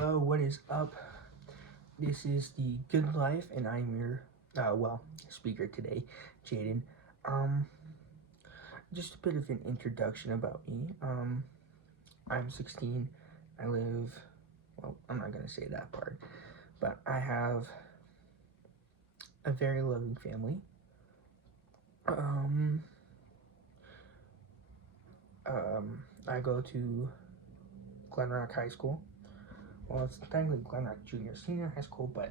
Hello, what is up? This is the Goodlife, and I'm your, speaker today, Jaden. Just a bit of an introduction about me. I'm 16. I live, I'm not going to say that part, but I have a very loving family. I go to Glen Rock High School. Well, it's technically Glen Rock Junior Senior High School, but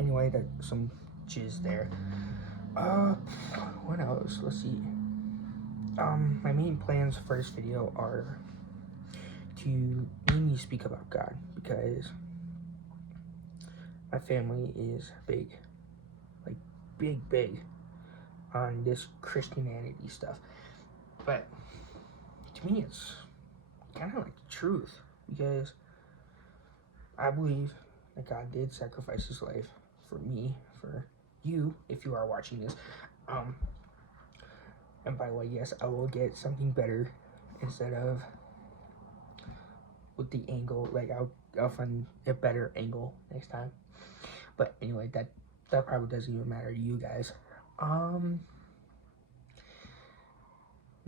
anyway, that's some jizz there. What else? Let's see. My main plans for this video are to mainly speak about God, because my family is big, like big on this Christianity stuff. But to me, it's kind of like the truth, because I believe that God did sacrifice his life for me, for you, if you are watching this. And by the way, yes, I will get something better instead of with the angle. Like, I'll find a better angle next time. But anyway, that probably doesn't even matter to you guys. My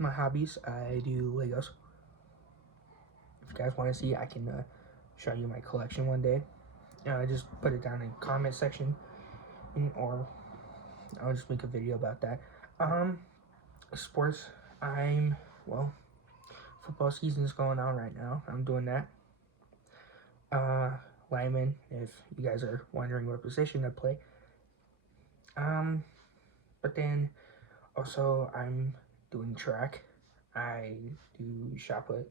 hobbies, I do Legos. If you guys want to see, I can show you my collection one day. Just put it down in the comment section, or I'll just make a video about that. Sports, football season is going on right now. I'm doing that. Lineman, if you guys are wondering what position I play. But then also I'm doing track. I do shot put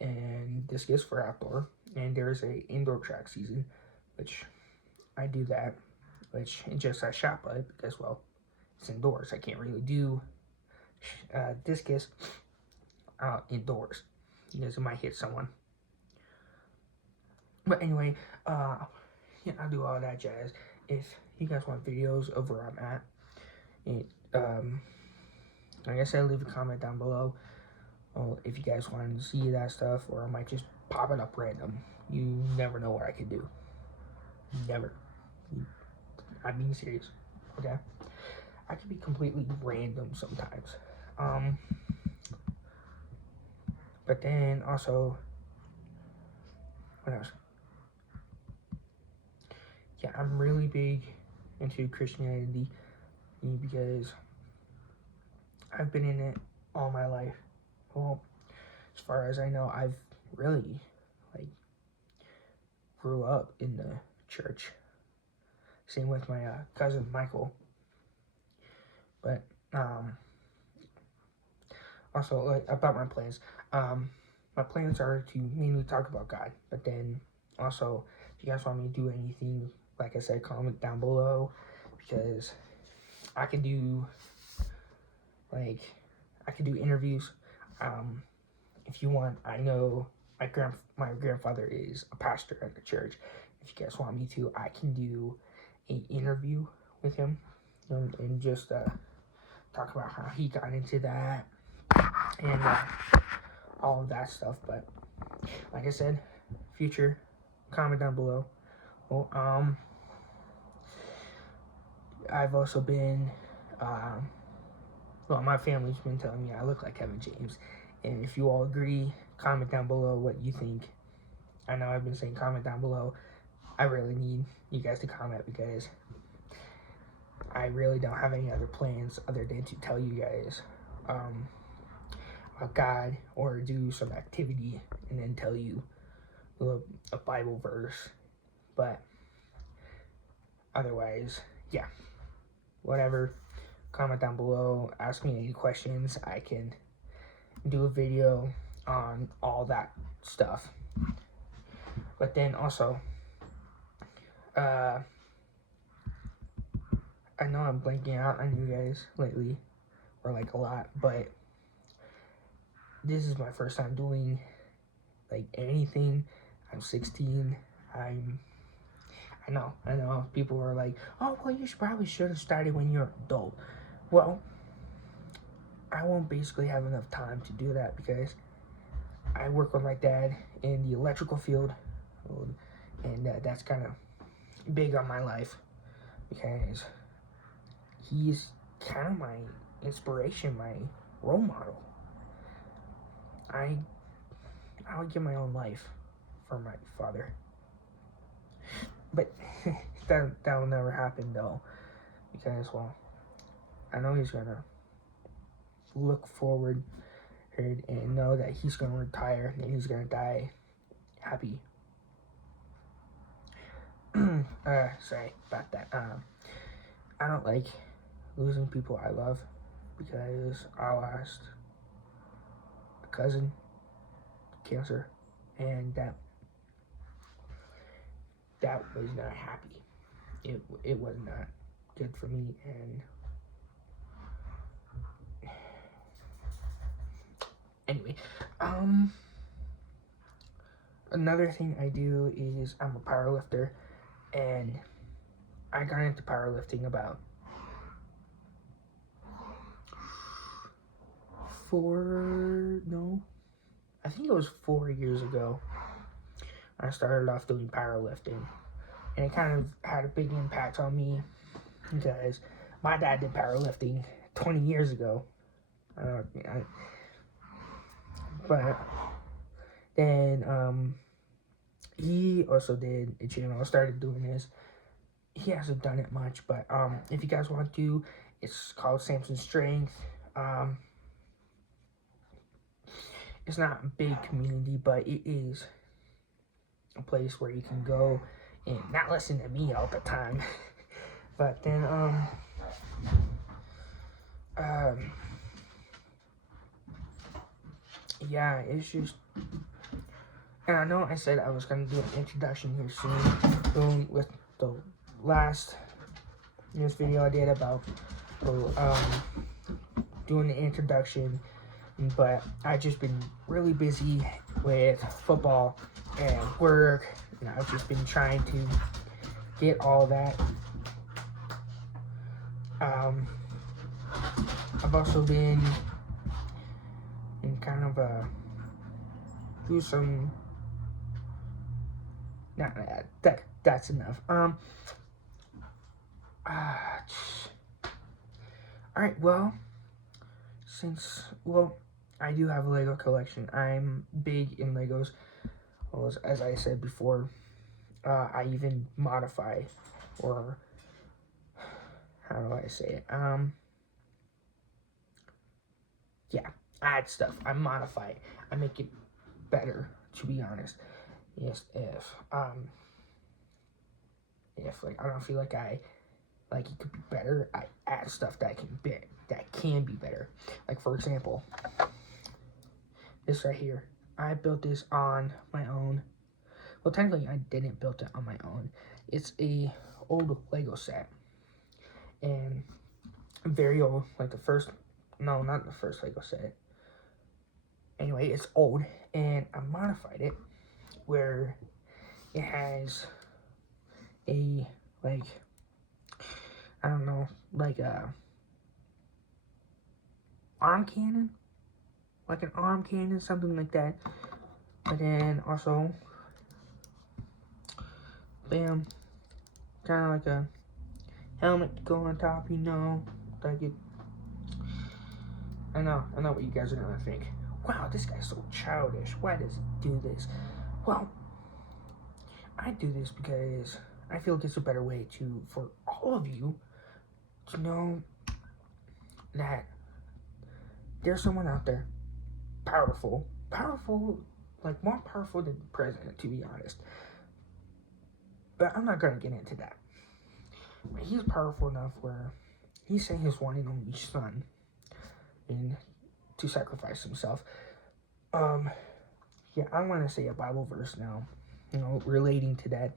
and discus for outdoor, and there's a indoor track season, which I do that, which is just a shot put because, well, it's indoors. I can't really do discus indoors because it might hit someone. But anyway, I'll do all that jazz. If you guys want videos of where I'm at, like I said, leave a comment down below. If you guys want to see that stuff, or I might just pop it up random. You never know what I could do. Never. I'm being serious. Okay? I could be completely random sometimes. But then also, what else? Yeah, I'm really big into Christianity because I've been in it all my life. Well, as far as I know, I've really, grew up in the church. Same with my cousin Michael. But also, about my plans. My plans are to mainly talk about God. But then also, if you guys want me to do anything, like I said, comment down below, because I can do interviews. If you want, I know my grandfather is a pastor at the church. If you guys want me to, I can do an interview with him, and just talk about how he got into that and all of that stuff. But like I said, future, comment down below. Well, I've also been, my family's been telling me I look like Kevin James. And if you all agree, comment down below what you think. I know I've been saying comment down below. I really need you guys to comment, because I really don't have any other plans other than to tell you guys about God, or do some activity and then tell you a Bible verse. But otherwise, yeah, whatever. Comment down below, ask me any questions. I can do a video on all that stuff. But then also, I know I'm blanking out on you guys lately, or a lot, but this is my first time doing anything. I'm 16. I know people are like, oh, well, you probably should have started when you're an adult. Well, I won't basically have enough time to do that, because I work with my dad in the electrical field. old, and that's kind of big on my life because he's kind of my inspiration, my role model. I would give my own life for my father, but that will never happen though, because well, I know he's gonna look forward and know that he's gonna retire and he's gonna die happy. Sorry about that. I don't like losing people I love because I lost a cousin to cancer, and that was not happy. It was not good for me, and anyway, another thing I do is I'm a powerlifter, and I got into powerlifting about 4 years ago. I started off doing powerlifting, and it kind of had a big impact on me because my dad did powerlifting 20 years ago. But then he also did a channel, started doing this. He hasn't done it much, but if you guys want to, it's called Samson's Strength. It's not a big community, but it is a place where you can go and not listen to me all the time. But then yeah, it's just, and I know I said I was gonna do an introduction here soon with the last news video I did about doing the introduction, but I've just been really busy with football and work, and I've just been trying to get all that. I've also been in kind of do some. Nah, that's enough. Alright, well, I do have a Lego collection. I'm big in Legos. Well, as I said before, I even modify, or how do I say it? Yeah, I add stuff. I modify it. I make it better, to be honest. Yes, if like I don't feel like it could be better, I add stuff that can be better. Like for example, this right here. I built this on my own. Well, technically I didn't build it on my own. It's a old Lego set. And very old, like not the first Lego set. Anyway, it's old, and I modified it where it has a, like, I don't know, like a arm cannon? Like an arm cannon, something like that. But then also, bam, kind of like a helmet to go on top, like it. I know what you guys are gonna think. Wow, this guy's so childish. Why does he do this? Well, I do this because I feel like it's a better way for all of you to know that there's someone out there powerful, like more powerful than the president, to be honest. But I'm not gonna get into that. But he's powerful enough where he sent his one and only son in to sacrifice himself. Yeah, I want to say a Bible verse now, relating to that.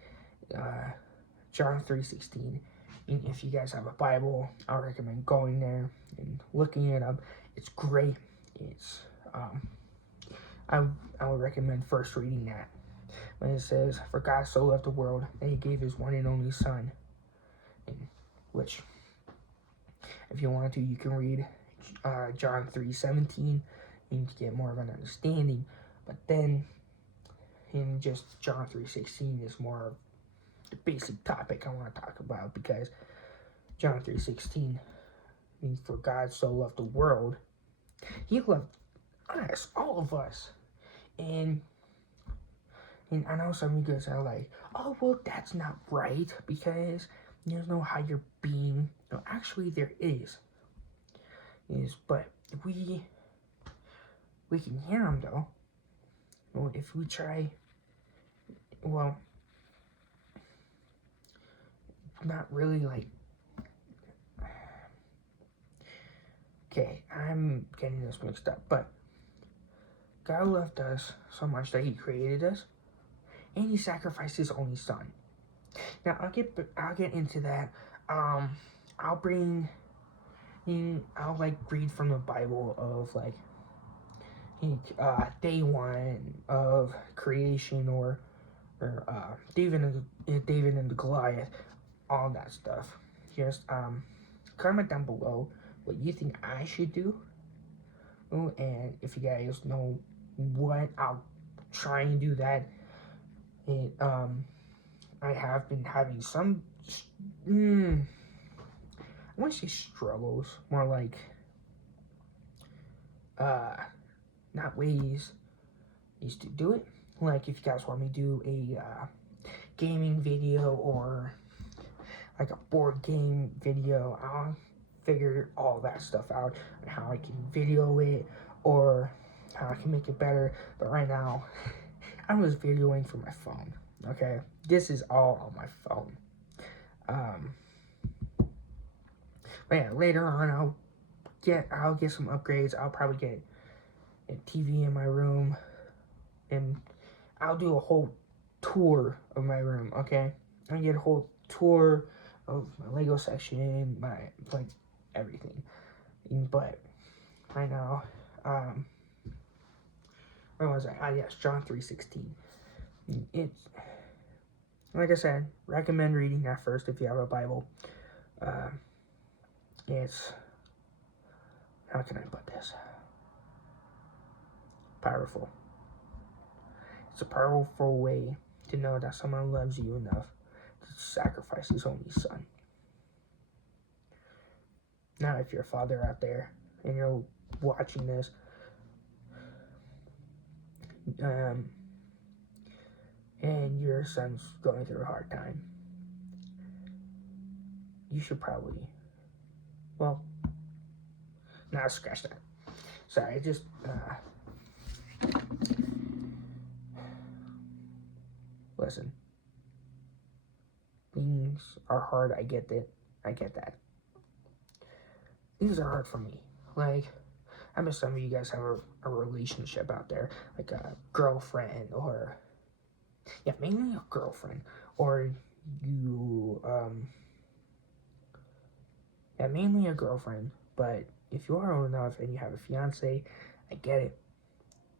John 3:16. And if you guys have a Bible, I recommend going there and looking it up. It's great. It's I would recommend first reading that when it says, "For God so loved the world that He gave His one and only Son," which, if you want to, you can read John 3:17 and to get more of an understanding. But then And just John 3:16 is more of the basic topic I want to talk about, because John 3:16 means, for God so loved the world, he loved us, all of us. And I know some of you guys are like, oh, well, that's not right, because there's no higher being. No, actually, there is. But we can hear him, though. Well, if we try, well, not really, like, okay, I'm getting this mixed up, but God loved us so much that he created us, and he sacrificed his only son. Now, I'll get into that. I'll like read from the Bible of, like, day one of creation, or David and the Goliath, all that stuff. Just comment down below what you think I should do. And if you guys know what, I'll try and do that. And I have been having some I want to say struggles, more like not ways to do it. Like, if you guys want me to do a gaming video, or like a board game video, I'll figure all that stuff out, and how I can video it, or how I can make it better. But right now, I'm just videoing from my phone. Okay, this is all on my phone. But yeah, later on I'll get some upgrades. I'll probably get a TV in my room, and I'll do a whole tour of my room. Okay, I get a whole tour of my Lego section, my, like, everything. But right now, where was I? Yes, John 3:16. It's, like I said, recommend reading that first if you have a Bible. It's, how can I put this? Powerful. It's a powerful way to know that someone loves you enough to sacrifice his only son. Now, if you're a father out there and you're watching this, and your son's going through a hard time, you should probably, well, nah, scratch that. Sorry, just, listen. Things are hard, I get that. Things are hard for me. Like, I bet some of you guys have a relationship out there, like a girlfriend, or, yeah, mainly a girlfriend, or you, yeah, mainly a girlfriend. But if you are old enough and you have a fiance, I get it.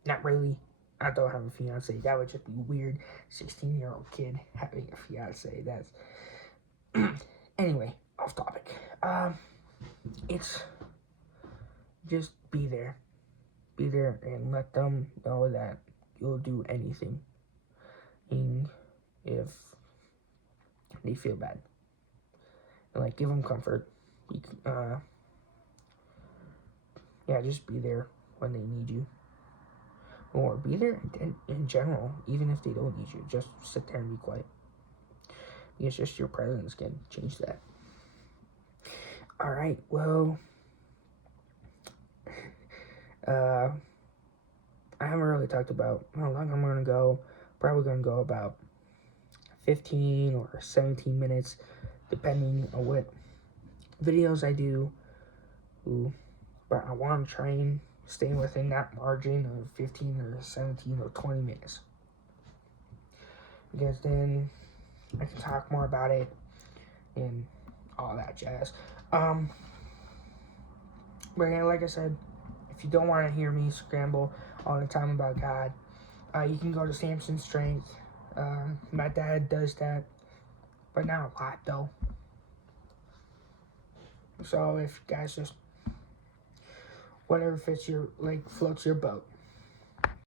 Not really. I don't have a fiance. That would just be weird. 16-year-old kid having a fiance. That's anyway, off topic. It's just be there. Be there and let them know that you'll do anything, and if they feel bad, and, like, give them comfort. Yeah, just be there when they need you, or be there in general, even if they don't need you. Just sit there and be quiet, because just your presence can change that. All right, well, I haven't really talked about how long I'm gonna go. Probably gonna go about 15 or 17 minutes, depending on what videos I do. But I want to try and stay within that margin of 15 or 17 or 20 minutes, because then I can talk more about it and all that jazz. But yeah, like I said, if you don't want to hear me scramble all the time about God, you can go to Samson's Strength. My dad does that, but not a lot though. So if you guys just, whatever fits your, like, floats your boat.